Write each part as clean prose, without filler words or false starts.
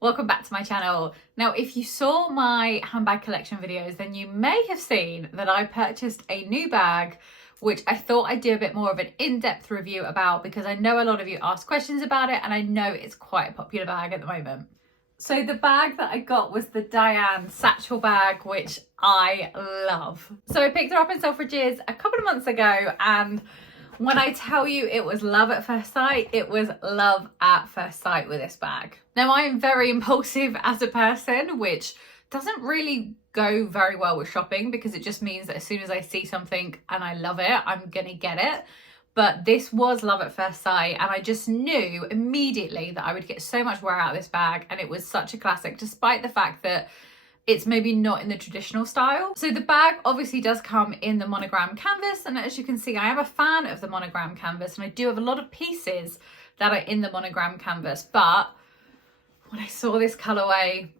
welcome back to my channel. Now, if you saw my handbag collection videos, then you may have seen that I purchased a new bag, which I thought I'd do a bit more of an in-depth review about because I know a lot of you ask questions about it and I know it's quite a popular bag at the moment. So the bag that I got was the Diane Satchel bag, which I love. So I picked her up in Selfridges a couple of months ago, and when I tell you it was love at first sight, it was love at first sight with this bag. Now, I am very impulsive as a person, which doesn't really go very well with shopping because it just means that as soon as I see something and I love it, I'm gonna get it. But this was love at first sight, and I just knew immediately that I would get so much wear out of this bag, and it was such a classic, despite the fact that it's maybe not in the traditional style. So the bag obviously does come in the monogram canvas, and as you can see, I am a fan of the monogram canvas, and I do have a lot of pieces that are in the monogram canvas, but when I saw this colorway,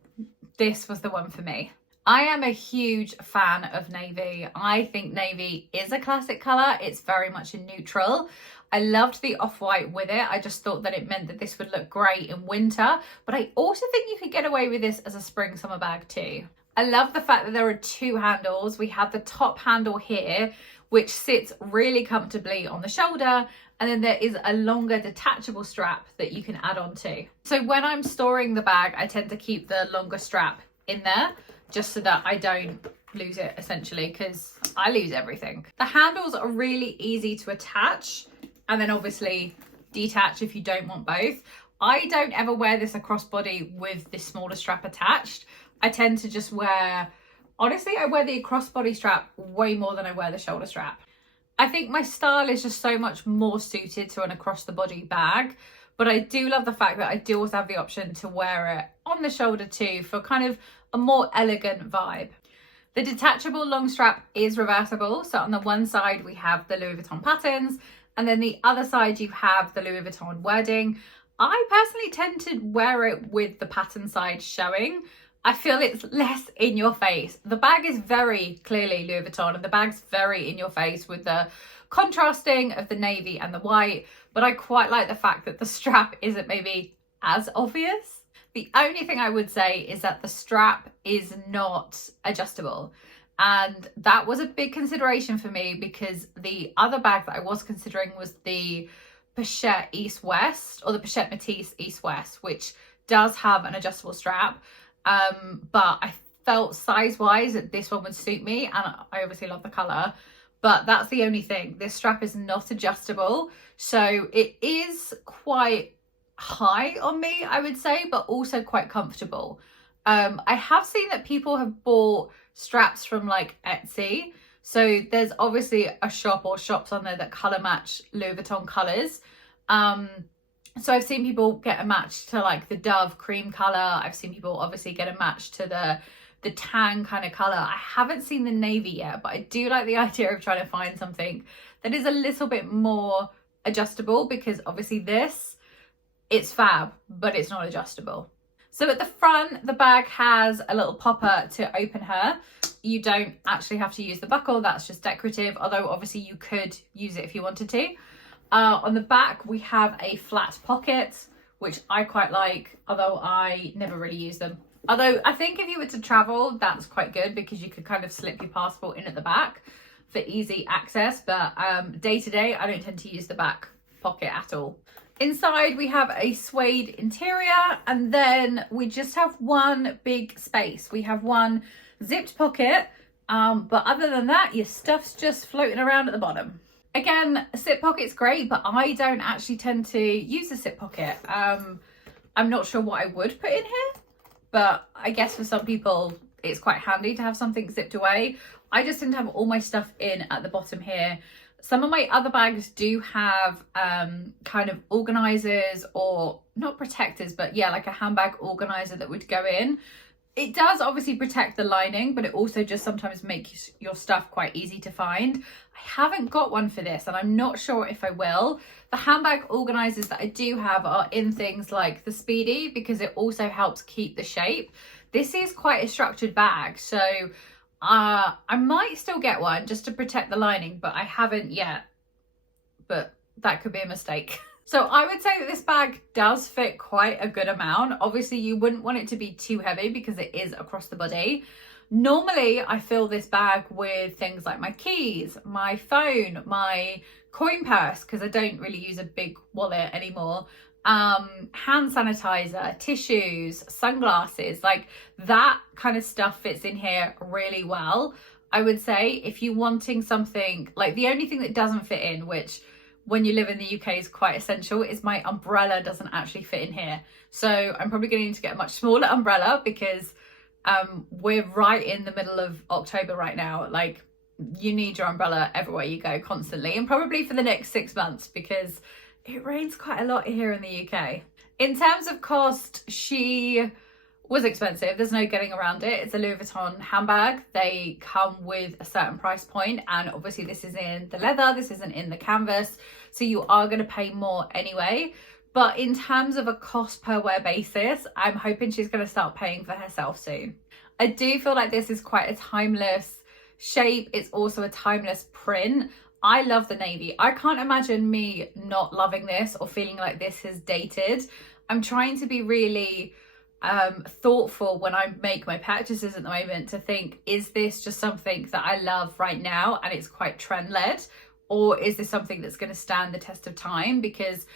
this was the one for me. I am a huge fan of navy. I think navy is a classic color. It's very much a neutral. I loved the off-white with it. I just thought that it meant that this would look great in winter, but I also think you could get away with this as a spring summer bag too. I love the fact that there are two handles. We have the top handle here, which sits really comfortably on the shoulder, and then there is a longer detachable strap that you can add on to. So when I'm storing the bag, I tend to keep the longer strap in there, just so that I don't lose it, essentially, because I lose everything. The handles are really easy to attach and then obviously detach if you don't want both. I don't ever wear this across body with this smaller strap attached. I tend to just wear, honestly, I wear the crossbody strap way more than I wear the shoulder strap. I think my style is just so much more suited to an across the body bag, but I do love the fact that I do also have the option to wear it on the shoulder too for kind of a more elegant vibe. The detachable long strap is reversible. So on the one side, we have the Louis Vuitton patterns, and then the other side, you have the Louis Vuitton wording. I personally tend to wear it with the pattern side showing. I feel it's less in your face. The bag is very clearly Louis Vuitton, and the bag's very in your face with the contrasting of the navy and the white, but I quite like the fact that the strap isn't maybe as obvious. The only thing I would say is that the strap is not adjustable. And that was a big consideration for me because the other bag that I was considering was the Pochette East West, or the Pochette Matisse East West, which does have an adjustable strap. But I felt size-wise that this one would suit me, and I obviously love the colour. But that's the only thing. This strap is not adjustable. So it is quite high on me, I would say, but also quite comfortable. I have seen that people have bought straps from like Etsy. So there's obviously a shop or shops on there that colour match Louis Vuitton colours. So I've seen people get a match to like the Dove cream colour. I've seen people obviously get a match to the tan kind of colour. I haven't seen the navy yet, but I do like the idea of trying to find something that is a little bit more adjustable, because obviously this, it's fab, but it's not adjustable. So at the front, the bag has a little popper to open her. You don't actually have to use the buckle, that's just decorative, although obviously you could use it if you wanted to. On the back, we have a flat pocket, which I quite like, although I never really use them. Although I think if you were to travel, that's quite good because you could kind of slip your passport in at the back for easy access. But day to day, I don't tend to use the back pocket at all. Inside, we have a suede interior, and then we just have one big space. We have one zipped pocket, but other than that, your stuff's just floating around at the bottom. Again, a zip pocket's great, but I don't actually tend to use a zip pocket. I'm not sure what I would put in here, but I guess for some people, it's quite handy to have something zipped away. I just tend to have all my stuff in at the bottom here. Some of my other bags do have kind of organizers, or not protectors, but yeah, like a handbag organizer that would go in. It does obviously protect the lining, but it also just sometimes makes your stuff quite easy to find. I haven't got one for this, and I'm not sure if I will. The handbag organizers that I do have are in things like the Speedy, because it also helps keep the shape. This is quite a structured bag, so I might still get one just to protect the lining, but I haven't yet. But that could be a mistake. So I would say that this bag does fit quite a good amount. Obviously, you wouldn't want it to be too heavy because it is across the body. Normally, I fill this bag with things like my keys, my phone, my coin purse, because I don't really use a big wallet anymore, hand sanitizer, tissues, sunglasses, like that kind of stuff fits in here really well. I would say if you're wanting something, like the only thing that doesn't fit in, which when you live in the UK is quite essential, is my umbrella doesn't actually fit in here. So I'm probably going to need to get a much smaller umbrella because we're right in the middle of October right now. Like, you need your umbrella everywhere you go constantly, and probably for the next 6 months because it rains quite a lot here in the UK. In terms of cost, she was expensive. There's no getting around it. It's a Louis Vuitton handbag. They come with a certain price point, and obviously this is in the leather, this isn't in the canvas, so you are going to pay more anyway. But in terms of a cost per wear basis, I'm hoping she's going to start paying for herself soon. I do feel like this is quite a timeless shape. It's also a timeless print. I love the navy. I can't imagine me not loving this or feeling like this is dated. I'm trying to be really thoughtful when I make my purchases at the moment to think, is this just something that I love right now and it's quite trend led, or is this something that's going to stand the test of time? Because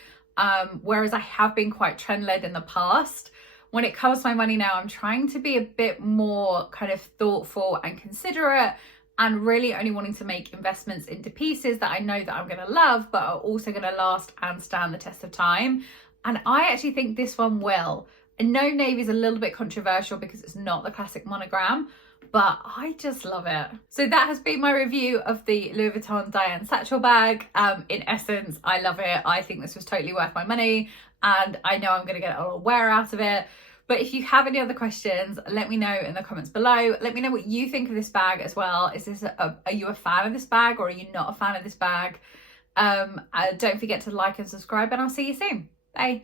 whereas I have been quite trend led in the past, when it comes to my money now, I'm trying to be a bit more kind of thoughtful and considerate, and really only wanting to make investments into pieces that I know that I'm going to love but are also going to last and stand the test of time. And I actually think this one will. I know navy is a little bit controversial because it's not the classic monogram, but I just love it. So that has been my review of the Louis Vuitton Diane Satchel bag. In essence, I love it. I think this was totally worth my money, and I know I'm going to get a lot of wear out of it. But if you have any other questions, let me know in the comments below. Let me know what you think of this bag as well. Is this are you a fan of this bag, or are you not a fan of this bag? Don't forget to like and subscribe, and I'll see you soon. Bye.